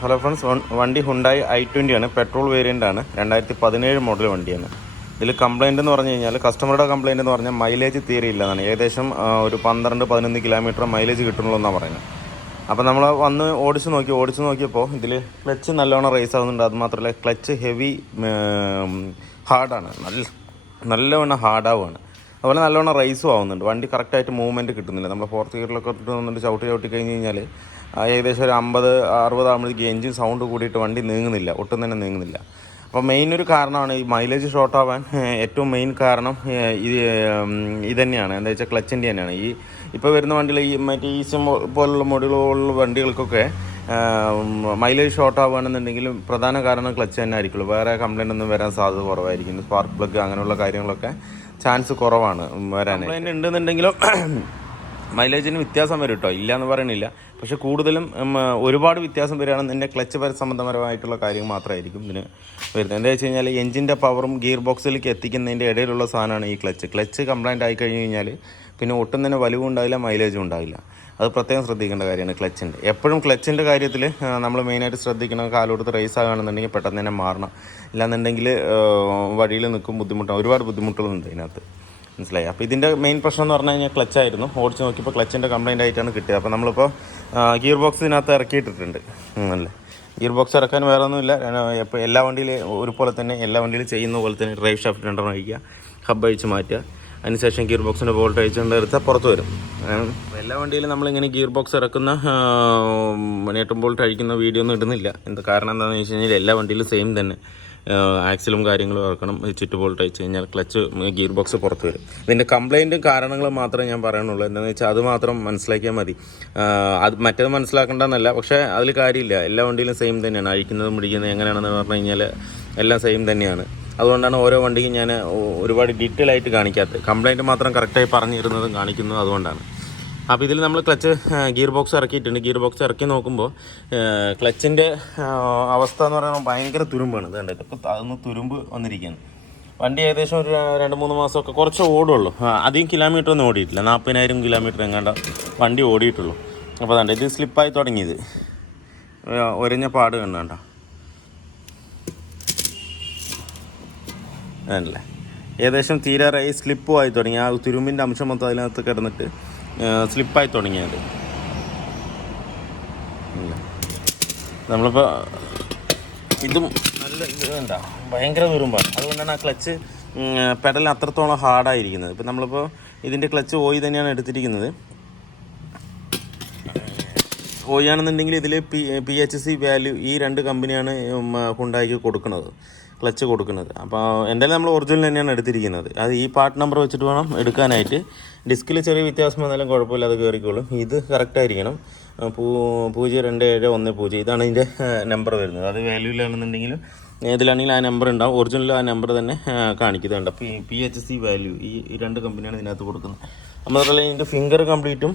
Hello friends, വണ്ടി Hyundai I ആണ്. Petrol variant ആണ്. 2017 മോഡൽ വണ്ടിയാണ്. ഇതിൽ കംപ്ലയിൻ്റ് എന്ന് പറഞ്ഞു കഴിഞ്ഞാൽ, കസ്റ്റമറുടെ കംപ്ലയിൻ്റ് എന്ന് പറഞ്ഞാൽ മൈലേജ് തീരെ ഇല്ലെന്നാണ്. ഏകദേശം ഒരു 12-11 കിലോമീറ്റർ മൈലേജ് കിട്ടുന്നുള്ളൂ എന്നാണ് പറയുന്നത്. അപ്പോൾ നമ്മൾ വന്ന് ഓടിച്ച് നോക്കിയപ്പോൾ ഇതിൽ ക്ലച്ച് നല്ലോണം റേസ് ആവുന്നുണ്ട്. അതുമാത്രമല്ല ക്ലച്ച് ഹെവി ഹാർഡാണ്, നല്ലവണ്ണം ഹാർഡാവുകയാണ്. അതുപോലെ നല്ലോണം റേസും ആവുന്നുണ്ട്. വണ്ടി കറക്റ്റായിട്ട് മൂവ്മെൻറ്റ് കിട്ടുന്നില്ല. നമ്മൾ ഫോർത്ത് ഗിയറിലൊക്കെ ഇട്ട് വന്നിട്ട് ചവിട്ടി കഴിഞ്ഞ് കഴിഞ്ഞാൽ ഏകദേശം ഒരു 50-60 ആകുമ്പോഴേക്ക് എൻജിൻ സൗണ്ട് കൂടിയിട്ട് വണ്ടി ഒട്ടും തന്നെ നീങ്ങുന്നില്ല. അപ്പോൾ മെയിൻ ഒരു കാരണമാണ് ഈ മൈലേജ് ഷോർട്ട് ആവാൻ. ഏറ്റവും മെയിൻ കാരണം ഇത് തന്നെയാണ്. എന്താ വെച്ചാൽ ക്ലച്ചിൻ്റെ തന്നെയാണ്. ഇപ്പോൾ വരുന്ന വണ്ടികൾ മറ്റേ ഈസം പോലുള്ള മോഡലുകളുള്ള വണ്ടികൾക്കൊക്കെ മൈലേജ് ഷോർട്ട് ആവുകയാണെന്നുണ്ടെങ്കിലും പ്രധാന കാരണം ക്ലച്ച് തന്നെ ആയിരിക്കുള്ളൂ. വേറെ കംപ്ലയിൻ്റ് ഒന്നും വരാൻ സാധ്യത കുറവായിരിക്കും. സ്പാർക്ക് പ്ലഗ് അങ്ങനെയുള്ള കാര്യങ്ങളൊക്കെ ചാൻസ് കുറവാണ് വരാൻ. കംപ്ലയിൻ്റ് ഉണ്ടെന്നുണ്ടെങ്കിലും മൈലേജിന് വ്യത്യാസം വരും കേട്ടോ, ഇല്ല എന്ന് പറയണില്ല. പക്ഷേ കൂടുതലും ഒരുപാട് വ്യത്യാസം വരികയാണെന്നുണ്ടെങ്കിൽ ക്ലച്ച് സംബന്ധപരമായിട്ടുള്ള കാര്യങ്ങൾ മാത്രമായിരിക്കും ഇതിന് വരുന്നത്. എന്താ വെച്ച് കഴിഞ്ഞാൽ എഞ്ചിൻ്റെ പവറും ഗിയർ ബോക്സിലേക്ക് എത്തിക്കുന്നതിൻ്റെ ഇടയിലുള്ള സാധനമാണ് ഈ ക്ലച്ച് കംപ്ലയിൻ്റ് ആയി കഴിഞ്ഞ് കഴിഞ്ഞാൽ പിന്നെ ഒട്ടും തന്നെ വലിവും ഉണ്ടാവില്ല, മൈലേജും ഉണ്ടാവില്ല. അത് പ്രത്യേകം ശ്രദ്ധിക്കേണ്ട കാര്യമാണ് ക്ലച്ചിൻ്റെ. എപ്പോഴും ക്ലച്ചിൻ്റെ കാര്യത്തിൽ നമ്മൾ മെയിനായിട്ട് ശ്രദ്ധിക്കണം. കാലോടുത്ത് റേസ് ആകുകയാണെന്നുണ്ടെങ്കിൽ പെട്ടെന്ന് തന്നെ മാറണം. ഇല്ലാന്നുണ്ടെങ്കിൽ വഴിയിൽ നിൽക്കും ഒരുപാട് ബുദ്ധിമുട്ടുകളുണ്ട് ഇതിനകത്ത്, മനസ്സിലായി. അപ്പോൾ ഇതിൻ്റെ മെയിൻ പ്രശ്നം എന്ന് പറഞ്ഞു കഴിഞ്ഞാൽ ക്ലച്ചായിരുന്നു. ഓടിച്ച് നോക്കിയപ്പോൾ ക്ലച്ചിൻ്റെ കംപ്ലയിൻ്റ് ആയിട്ടാണ് കിട്ടിയത്. അപ്പോൾ നമ്മളിപ്പോൾ ഗിയർ ബോക്സ് ഇതിനകത്ത് ഇറക്കിയിട്ടിട്ടുണ്ട്. അല്ലേ, ഗിയർ ബോക്സ് ഇറക്കാൻ വേറെ ഒന്നുമില്ല. ഇപ്പോൾ എല്ലാ വണ്ടിയിലും ഒരുപോലെ തന്നെ, എല്ലാ വണ്ടിയിലും ചെയ്യുന്ന പോലെ തന്നെ ഡ്രൈവ് ഷാഫ്റ്റ് രണ്ടെണ്ണം അഴിക്കുക, ഹബ്ബ് അഴിച്ച് മാറ്റുക. അതിനുശേഷം ഗിയർ ബോക്സിൻ്റെ ബോൾട്ട് അഴിച്ചുകൊണ്ട് എടുത്താൽ പുറത്ത് വരും. എല്ലാ വണ്ടിയിലും നമ്മളിങ്ങനെ ഗിയർ ബോക്സ് ഇറക്കുന്ന നേട്ടും ബോൾട്ട് അഴിക്കുന്ന വീഡിയോ ഒന്നും ഇടുന്നില്ല. കാരണം എന്താണെന്ന് വെച്ച് കഴിഞ്ഞാൽ എല്ലാ വണ്ടിയിലും സെയിം തന്നെ ആക്സിലും കാര്യങ്ങളും ഇറക്കണം. ചുറ്റ് ബോൾട്ട് അഴിച്ച് കഴിഞ്ഞാൽ ക്ലച്ച് ഗിയർ ബോക്സ് പുറത്ത് വരും. ഇതിൻ്റെ കംപ്ലയിൻറ്റും കാരണങ്ങളും മാത്രമേ ഞാൻ പറയണുള്ളൂ. എന്താണെന്ന് വെച്ചാൽ അത് മാത്രം മനസ്സിലാക്കിയാൽ മതി. അത് മറ്റേത് മനസ്സിലാക്കേണ്ടതെന്നല്ല, പക്ഷേ അതിൽ കാര്യമില്ല. എല്ലാ വണ്ടിയിലും സെയിം തന്നെയാണ്. അഴിക്കുന്നതും പിടിക്കുന്നതും എങ്ങനെയാണെന്ന് പറഞ്ഞു കഴിഞ്ഞാൽ എല്ലാം സെയിം തന്നെയാണ്. അതുകൊണ്ടാണ് ഓരോ വണ്ടിക്കും ഞാൻ ഒരുപാട് ഡീറ്റെയിൽ ആയിട്ട് കാണിക്കാത്തത്. കംപ്ലയിൻറ്റ് മാത്രം കറക്റ്റായി പറഞ്ഞു തരുന്നതും കാണിക്കുന്നതും അതുകൊണ്ടാണ്. അപ്പോൾ ഇതിൽ നമ്മൾ ക്ലച്ച് ഗിയർ ബോക്സ് ഇറക്കിയിട്ടുണ്ട്. ഗിയർ ബോക്സ് ഇറക്കി നോക്കുമ്പോൾ ക്ലച്ചിൻ്റെ അവസ്ഥ എന്ന് പറയുമ്പോൾ ഭയങ്കര തുരുമ്പാണ്. ഇത് കണ്ടത്, ഇപ്പോൾ അതൊന്ന് തുരുമ്പ് വന്നിരിക്കുകയാണ്. വണ്ടി ഏകദേശം ഒരു 2-3 മാസമൊക്കെ കുറച്ച് ഓടുള്ളൂ. അധികം കിലോമീറ്റർ ഒന്നും ഓടിയിട്ടില്ല. 40,000 കിലോമീറ്റർ എങ്ങാണ്ട് വണ്ടി ഓടിയിട്ടുള്ളൂ. അപ്പോൾ അതാണ്ട് ഇത് സ്ലിപ്പായി തുടങ്ങിയത്. ഒരഞ്ഞ പാട് കണ്ടണ്ട അതല്ലേ, ഏകദേശം തീരാറായി. സ്ലിപ്പും ആയി തുടങ്ങി. ആ തുരുമ്പിൻ്റെ അംശം മൊത്തം അതിനകത്ത് കിടന്നിട്ട് സ്ലിപ്പായി തുടങ്ങിയത്. നമ്മളിപ്പോൾ ഇതും നല്ല ഇത് വേണ്ട, ഭയങ്കര തുരുമ്പാണ്. അതുകൊണ്ടാണ് ആ ക്ലച്ച് പെഡൽ അത്രത്തോളം ഹാർഡായിരിക്കുന്നത്. ഇപ്പം നമ്മളിപ്പോൾ ഇതിൻ്റെ ക്ലച്ച് ഓയി തന്നെയാണ് എടുത്തിരിക്കുന്നത്. ഓയാണെന്നുണ്ടെങ്കിൽ ഇതിൽ PHC വാല്യൂ ഈ 2 കമ്പനിയാണ് ഹുണ്ടായിക്ക് കൊടുക്കുന്നത്, ക്ലച്ച് കൊടുക്കുന്നത്. അപ്പോൾ എന്തായാലും നമ്മൾ ഒറിജിനൽ തന്നെയാണ് എടുത്തിരിക്കുന്നത്. അത് ഈ പാർട്ട് നമ്പർ വെച്ചിട്ട് വേണം എടുക്കാനായിട്ട്. ഡിസ്കിൽ ചെറിയ വ്യത്യാസം വന്നാലും കുഴപ്പമില്ല, അത് കയറിക്കോളും. ഇത് കറക്റ്റായിരിക്കണം. 0271 ഇതാണ് ഇതിൻ്റെ നമ്പർ വരുന്നത്. അത് വാല്യൂലാണെന്നുണ്ടെങ്കിലും ഏതിലാണെങ്കിലും ആ നമ്പർ ഉണ്ടാവും. ഒറിജിനൽ ആ നമ്പർ തന്നെ കാണിക്കുന്നുണ്ട്. അപ്പോൾ PHC വാല്യൂ ഈ 2 കമ്പനിയാണ് ഇതിനകത്ത് കൊടുക്കുന്നത്. അതുമാത്രമല്ല ഇതിൻ്റെ ഫിംഗർ കംപ്ലീറ്റും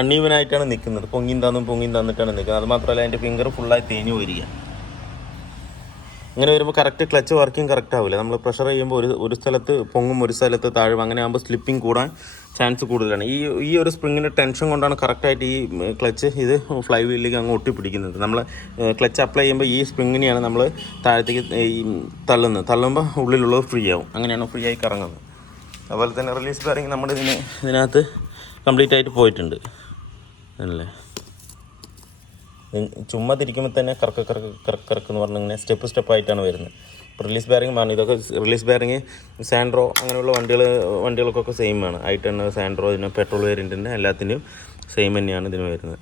അൺഈവനായിട്ടാണ് നിൽക്കുന്നത്. പൊങ്ങിയും തന്നിട്ടാണ് നിൽക്കുന്നത്. അതുമാത്രമല്ല അതിൻ്റെ ഫിംഗർ ഫുള്ളായി തേഞ്ഞു പോയിരിക്കുക. ഇങ്ങനെ വരുമ്പോൾ കറക്റ്റ് ക്ലച്ച് വർക്കിംഗ് കറക്റ്റ് ആവില്ല. നമ്മൾ പ്രഷർ ചെയ്യുമ്പോൾ ഒരു സ്ഥലത്ത് പൊങ്ങും, ഒരു സ്ഥലത്ത് താഴും. അങ്ങനെ ആകുമ്പോൾ സ്ലിപ്പിംഗ് കൂടാൻ ചാൻസ് കൂടുതലാണ്. ഈ ഒരു സ്പ്രിങ്ങിൻ്റെ ടെൻഷൻ കൊണ്ടാണ് കറക്റ്റായിട്ട് ഈ ക്ലച്ച് ഇത് ഫ്ലൈ വീലിലേക്ക് അങ്ങ് ഒട്ടിപ്പിടിക്കുന്നത്. നമ്മൾ ക്ലച്ച് അപ്ലൈ ചെയ്യുമ്പോൾ ഈ സ്പ്രിങ്ങിനെയാണ് നമ്മൾ താഴത്തേക്ക് തള്ളുമ്പോൾ ഉള്ളിലുള്ളത് ഫ്രീ ആവും. അങ്ങനെയാണ് ഫ്രീ ആയി കറങ്ങുന്നത്. അതുപോലെ തന്നെ റിലീസ് ബെയറിംഗ് നമ്മുടെ ഇതിനകത്ത് കംപ്ലീറ്റ് ആയിട്ട് പോയിട്ടുണ്ട് അല്ലേ. ചുമ്മാ തിരിക്കുമ്പോൾ തന്നെ കറക്ക് എന്ന് പറഞ്ഞ് ഇങ്ങനെ സ്റ്റെപ്പായിട്ടാണ് വരുന്നത്. ഇപ്പോൾ റിലീസ് ബെയറിംഗ് പറഞ്ഞു. ഇതൊക്കെ റിലീസ് ബെയറിംഗ് സാൻഡ്രോ അങ്ങനെയുള്ള വണ്ടികൾക്കൊക്കെ സെയിം ആണ്. I10 സാൻഡ്രോ ഇതിന് പെട്രോൾ വേരിയൻറ്റിൻ്റെ എല്ലാത്തിൻ്റെയും സെയിം തന്നെയാണ് ഇതിന് വരുന്നത്.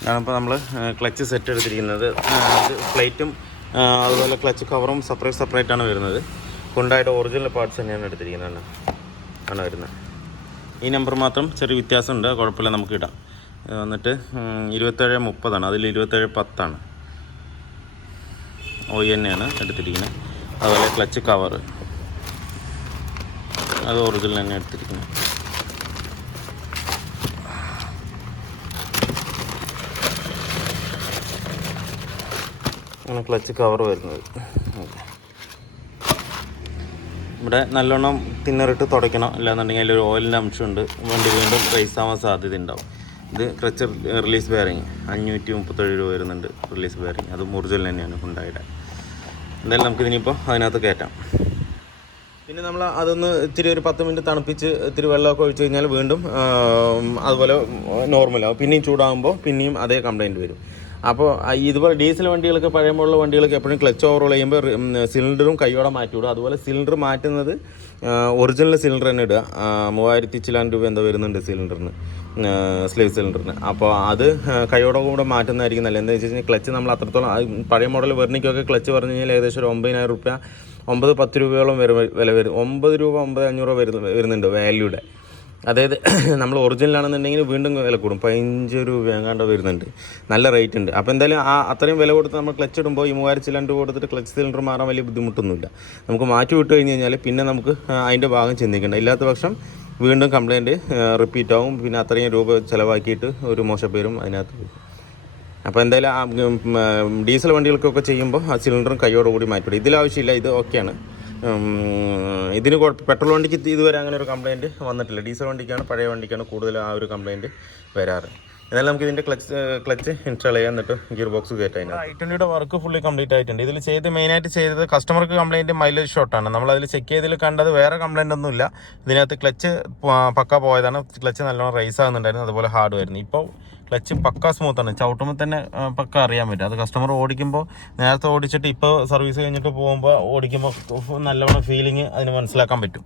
അതാണിപ്പോൾ നമ്മൾ ക്ലച്ച് സെറ്റ് എടുത്തിരിക്കുന്നത്. പ്ലേറ്റും അതുപോലെ ക്ലച്ച് കവറും സെപ്പറേറ്റാണ് വരുന്നത്. ഹുണ്ടായുടെ ഒറിജിനൽ പാർട്സ് തന്നെയാണ് എടുത്തിരിക്കുന്നത് ആണ് വരുന്നത്. ഈ നമ്പർ മാത്രം ചെറിയ വ്യത്യാസമുണ്ട്, കുഴപ്പമില്ല, നമുക്ക് ഇടാം. വന്നിട്ട് 2730 അതിൽ 2710 ഓയി തന്നെയാണ് എടുത്തിരിക്കുന്നത്. അതുപോലെ ക്ലച്ച് കവർ അത് ഒറിജിനൽ തന്നെ എടുത്തിരിക്കുന്നത്. അങ്ങനെ ക്ലച്ച് കവർ വരുന്നത്. ഇവിടെ നല്ലോണം തിന്നറിട്ട് തുടയ്ക്കണം. അല്ലാന്നുണ്ടെങ്കിൽ അതിലൊരു ഓയിലിൻ്റെ അംശമുണ്ട്. വണ്ടി വീണ്ടും റേസ് ആവാൻ സാധ്യത ഉണ്ടാവും. ഇത് ക്ലച്ച് റിലീസ് ബെയറിങ് 537 രൂപ വരുന്നുണ്ട് റിലീസ് ബെയറിങ്. അത് ഒറിജിനൽ തന്നെയാണ് ഹുണ്ടായുടെ. എന്തായാലും നമുക്കിതിനിപ്പോൾ അതിനകത്ത് കയറ്റാം. പിന്നെ നമ്മൾ അതൊന്ന് ഇത്തിരി ഒരു 10 മിനിറ്റ് തണുപ്പിച്ച് ഇത്തിരി വെള്ളമൊക്കെ ഒഴിച്ച് കഴിഞ്ഞാൽ വീണ്ടും അതുപോലെ നോർമലാവും. പിന്നെയും ചൂടാകുമ്പോൾ പിന്നെയും അതേ കംപ്ലയിൻറ്റ് വരും. അപ്പോൾ ഇതുപോലെ ഡീസൽ വണ്ടികൾക്ക് പഴയമുള്ള വണ്ടികൾക്ക് എപ്പോഴും ക്ലച്ച് ഓവറോൾ ചെയ്യുമ്പോൾ സിലിണ്ടറും കൈയോടെ മാറ്റി വിടുക. അതുപോലെ സിലിണ്ടർ മാറ്റുന്നത് ഒറിജിനൽ സിലിണ്ടർ തന്നെ ഇടുക. 3000 ചില്ലാൻ രൂപ എന്താ വരുന്നുണ്ട് സിലിണ്ടറിന്, സ്ലീവ് സിലിണ്ടറിന്. അപ്പോൾ അത് കൈയോടെ കൂടെ മാറ്റുന്നതായിരിക്കും നല്ലത്. എന്താ വെച്ച് കഴിഞ്ഞാൽ ക്ലച്ച് നമ്മൾ അത്രത്തോളം പഴയ മോഡൽ വെർണിക്കൊക്കെ ക്ലച്ച് പറഞ്ഞു കഴിഞ്ഞാൽ ഏകദേശം ഒരു 9,000 രൂപ 9-10 രൂപയോളം വില വരും. 9 രൂപ 9,500 വരുന്നുണ്ട് വാല്യൂടെ. അതായത് നമ്മൾ ഒറിജിനലാണെന്നുണ്ടെങ്കിൽ വീണ്ടും വില കൂടും. 15 രൂപ എങ്ങാണ്ട് വരുന്നുണ്ട്. നല്ല റേറ്റ് ഉണ്ട്. അപ്പോൾ എന്തായാലും അത്രയും വില കൊടുത്ത് നമ്മൾ ക്ലച്ച് ഇടുമ്പോൾ ഈ 3000 ചില്ലാൻ രൂപ കൊടുത്തിട്ട് ക്ലച്ച് സിലിണ്ടർ മാറാൻ വലിയ ബുദ്ധിമുട്ടൊന്നുമില്ല. നമുക്ക് മാറ്റി വിട്ട് കഴിഞ്ഞ് കഴിഞ്ഞാൽ പിന്നെ നമുക്ക് അതിൻ്റെ ഭാഗം ചിന്തിക്കേണ്ട. ഇല്ലാത്ത പക്ഷം വീണ്ടും കംപ്ലയിൻറ്റ് റിപ്പീറ്റ് ആവും. പിന്നെ അത്രയും രൂപ ചിലവാക്കിയിട്ട് ഒരു മോശപ്പേരും അതിനകത്ത് വരും. അപ്പോൾ എന്തായാലും ഡീസൽ വണ്ടികൾക്കൊക്കെ ചെയ്യുമ്പോൾ ആ സിലിണ്ടറും കൈയോടുകൂടി മാറ്റിവിടും. ഇതിലാവശ്യമില്ല, ഇത് ഓക്കെയാണ്. ഇതിന് പെട്രോൾ വണ്ടിക്ക് ഇതുവരെ അങ്ങനെ ഒരു കംപ്ലയിൻറ്റ് വന്നിട്ടില്ല. ഡീസൽ വണ്ടിക്കാണ്, പഴയ വണ്ടിക്കാണ് കൂടുതൽ ആ ഒരു കംപ്ലയിൻറ്റ് വരാറ്. എന്നാലും നമുക്ക് ഇതിൻ്റെ ക്ലച്ച് ഇൻസ്റ്റാൾ ചെയ്യാൻ, എന്നിട്ട് ഗിയർ ബോക്സ് കയറ്റാൻ. I20യുടെ വർക്ക് ഫുള്ളി കംപ്ലീറ്റ് ആയിട്ടുണ്ട്. ഇതിൽ മെയിനായിട്ട് ചെയ്തത് കസ്റ്റമർക്ക് കംപ്ലയിൻറ്റ് മൈലേജ് ഷോട്ടാണ്. നമ്മളതിൽ ചെക്ക് ചെയ്തതിൽ കണ്ടത് വേറെ കംപ്ലയിൻ്റ് ഒന്നുമില്ല. ഇതിനകത്ത് ക്ലച്ച് പക്ക പോയതാണ്. ക്ലച്ച് നല്ലോണം റൈസ് ആകുന്നുണ്ടായിരുന്നു, അതുപോലെ ഹാർഡ് ആയിരുന്നു. ഇപ്പോൾ ക്ലച്ച് പക്ക സ്മൂത്താണ്. ചവിട്ടുമ്പോൾ തന്നെ പക്ക അറിയാൻ പറ്റും. അത് കസ്റ്റമർ ഓടിക്കുമ്പോൾ, നേരത്തെ ഓടിച്ചിട്ട് ഇപ്പോൾ സർവീസ് കഴിഞ്ഞിട്ട് പോകുമ്പോൾ ഓടിക്കുമ്പോൾ നല്ലോണം ഫീലിംഗ് അതിന് മനസ്സിലാക്കാൻ പറ്റും.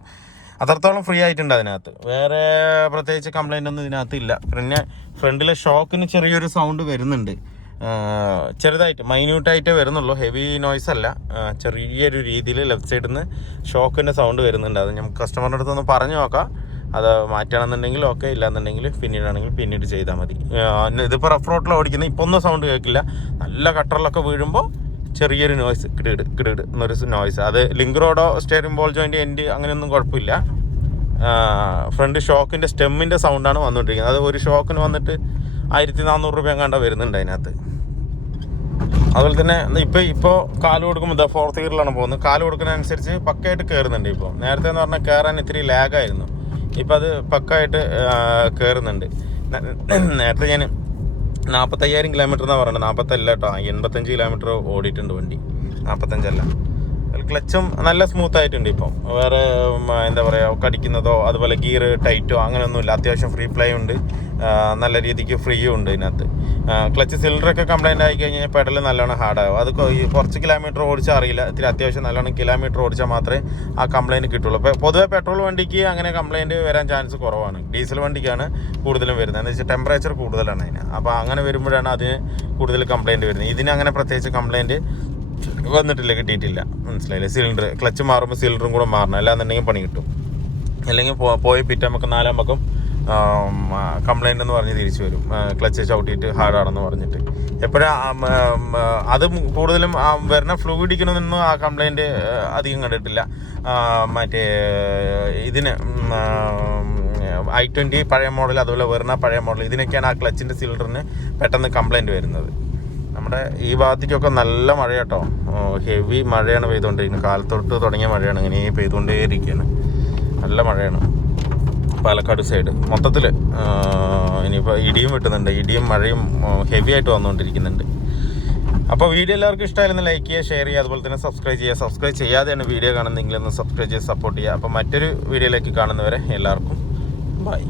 അത്രത്തോളം ഫ്രീ ആയിട്ടുണ്ട് അതിനകത്ത്. വേറെ പ്രത്യേകിച്ച് കംപ്ലയിൻ്റ് ഒന്നും ഇതിനകത്ത് ഇല്ല. പിന്നെ ഫ്രണ്ടിലെ ഷോക്കിന് ചെറിയൊരു സൗണ്ട് വരുന്നുണ്ട്, ചെറുതായിട്ട് മൈന്യൂട്ടായിട്ടേ വരുന്നുള്ളൂ. ഹെവി നോയ്സ് അല്ല, ചെറിയൊരു രീതിയിൽ ലെഫ്റ്റ് സൈഡിൽ നിന്ന് ഷോക്കിൻ്റെ സൗണ്ട് വരുന്നുണ്ട്. അത് നമുക്ക് കസ്റ്റമറിൻ്റെ അടുത്തൊന്ന് പറഞ്ഞു നോക്കാം. അത് മാറ്റണമെന്നുണ്ടെങ്കിൽ ഓക്കെ, ഇല്ലാന്നുണ്ടെങ്കിൽ പിന്നീട് ചെയ്താൽ മതി. ഇതിപ്പോൾ റഫ് റോട്ടിൽ ഓടിക്കുന്നത് ഇപ്പോൾ ഒന്നും സൗണ്ട് കേൾക്കില്ല. നല്ല കട്ടറിലൊക്കെ വീഴുമ്പോൾ ചെറിയൊരു നോയ്സ്, കിടിട് എന്നൊരു നോയ്സ്. അത് ലിങ്ക് റോഡോ സ്റ്റിയറിംഗ് ബോൾ ജോയിൻ്റ് എൻഡ് അങ്ങനെയൊന്നും കുഴപ്പമില്ല. ഫ്രണ്ട് ഷോക്കിൻ്റെ സ്റ്റെമ്മിൻ്റെ സൗണ്ടാണ് വന്നുകൊണ്ടിരിക്കുന്നത്. അത് ഒരു ഷോക്കിന് വന്നിട്ട് 1400 രൂപ എങ്ങാണ്ട വരുന്നുണ്ട് അതിനകത്ത്. അതുപോലെ തന്നെ ഇപ്പോൾ കാല് കൊടുക്കുമ്പോൾ ഫോർത്ത് ഗിയറിലാണ് പോകുന്നത്. കാല് കൊടുക്കുന്നതനുസരിച്ച് പക്കയായിട്ട് കയറുന്നുണ്ട്. ഇപ്പോൾ നേരത്തെ എന്ന് പറഞ്ഞാൽ കയറാൻ ഇത്തിരി ലാഗായിരുന്നു. ഇപ്പം അത് പക്കായിട്ട് കയറുന്നുണ്ട്. നേരത്തെ ഞാൻ 45,000 കിലോമീറ്റർ എന്നാണ് പറയുന്നത്. 40 കേട്ടോ, 85 കിലോമീറ്റർ ഓടിയിട്ടുണ്ട് വണ്ടി. 45 അല്ല. ക്ലച്ചും നല്ല സ്മൂത്ത് ആയിട്ടുണ്ട്. ഇപ്പം വേറെ എന്താ പറയുക, കടിക്കുന്നതോ അതുപോലെ ഗിയർ ടൈറ്റോ അങ്ങനെയൊന്നുമില്ല. അത്യാവശ്യം ഫ്രീ പ്ലേ ഉണ്ട്, നല്ല രീതിക്ക് ഫ്രീയും ഉണ്ട് ഇതിനകത്ത്. ക്ലച്ച് സിലിണ്ടറൊക്കെ കംപ്ലയിൻ്റ് ആയി കഴിഞ്ഞാൽ പെഡൽ നല്ലോണം ഹാർഡാകും. അത് കുറച്ച് കിലോമീറ്റർ ഓടിച്ചാൽ അറിയില്ല. ഇത്തിരി അത്യാവശ്യം നല്ലോണം കിലോമീറ്റർ ഓടിച്ചാൽ മാത്രമേ ആ കംപ്ലയിൻറ്റ് കിട്ടുള്ളൂ. അപ്പോൾ പൊതുവെ പെട്രോൾ വണ്ടിക്ക് അങ്ങനെ കംപ്ലയിൻറ്റ് വരാൻ ചാൻസ് കുറവാണ്. ഡീസൽ വണ്ടിക്കാണ് കൂടുതലും വരുന്നത്. എന്ന് വെച്ചാൽ ടെമ്പറേച്ചർ കൂടുതലാണ് അതിന്. അപ്പോൾ അങ്ങനെ വരുമ്പോഴാണ് അതിന് കൂടുതൽ കംപ്ലയിൻറ്റ് വരുന്നത്. ഇതിന് അങ്ങനെ പ്രത്യേകിച്ച് കംപ്ലയിൻറ്റ് വന്നിട്ടില്ല, കിട്ടിയിട്ടില്ല. മനസ്സിലായില്ലേ? സിലിണ്ടർ ക്ലച്ച് മാറുമ്പോൾ സിലിണ്ടറും കൂടെ മാറണം, അല്ലാന്നുണ്ടെങ്കിൽ പണി കിട്ടും. അല്ലെങ്കിൽ പോയി പിറ്റേമ്പക്കം 4 പക്കം കംപ്ലയിൻ്റ് എന്ന് പറഞ്ഞ് തിരിച്ചു വരും. ക്ലച്ച് ചവിട്ടിയിട്ട് ഹാർഡാണെന്ന് പറഞ്ഞിട്ട്. എപ്പോഴും അത് കൂടുതലും വരുന്ന ഫ്ലൂയിഡിക്കണമെന്നൊന്നും ആ കംപ്ലയിൻറ്റ് അധികം കണ്ടിട്ടില്ല. മറ്റേ ഇതിന് I20 പഴയ മോഡൽ, അതുപോലെ വരുന്ന പഴയ മോഡൽ, ഇതിനൊക്കെയാണ് ആ ക്ലച്ചിൻ്റെ സിലിണ്ടറിന് പെട്ടെന്ന് കംപ്ലയിൻറ്റ് വരുന്നത്. നമ്മുടെ ഈ ഭാഗത്തേക്കൊക്കെ നല്ല മഴ കേട്ടോ, ഹെവി മഴയാണ് പെയ്തുകൊണ്ടിരിക്കുന്നത്. കാലത്തൊട്ട് തുടങ്ങിയ മഴയാണ്, ഇങ്ങനെ പെയ്തുകൊണ്ടേയിരിക്കുകയാണ്. നല്ല മഴയാണ് പാലക്കാട് സൈഡ് മൊത്തത്തിൽ. ഇനിയിപ്പോൾ ഇടിയും വെട്ടുന്നുണ്ട്, ഇടിയും മഴയും ഹെവി ആയിട്ട് വന്നുകൊണ്ടിരിക്കുന്നുണ്ട്. അപ്പോൾ വീഡിയോ എല്ലാവർക്കും ഇഷ്ടമായിരുന്നു ലൈക്ക് ചെയ്യുക, ഷെയർ ചെയ്യുക, അതുപോലെ തന്നെ സബ്സ്ക്രൈബ് ചെയ്യാതെയാണ് വീഡിയോ കാണുന്നതെങ്കിൽ ഒന്ന് സബ്സ്ക്രൈബ് ചെയ്ത് സപ്പോർട്ട് ചെയ്യുക. അപ്പോൾ മറ്റൊരു വീഡിയോയിലേക്ക് കാണുന്നവരെ എല്ലാവർക്കും ബൈ.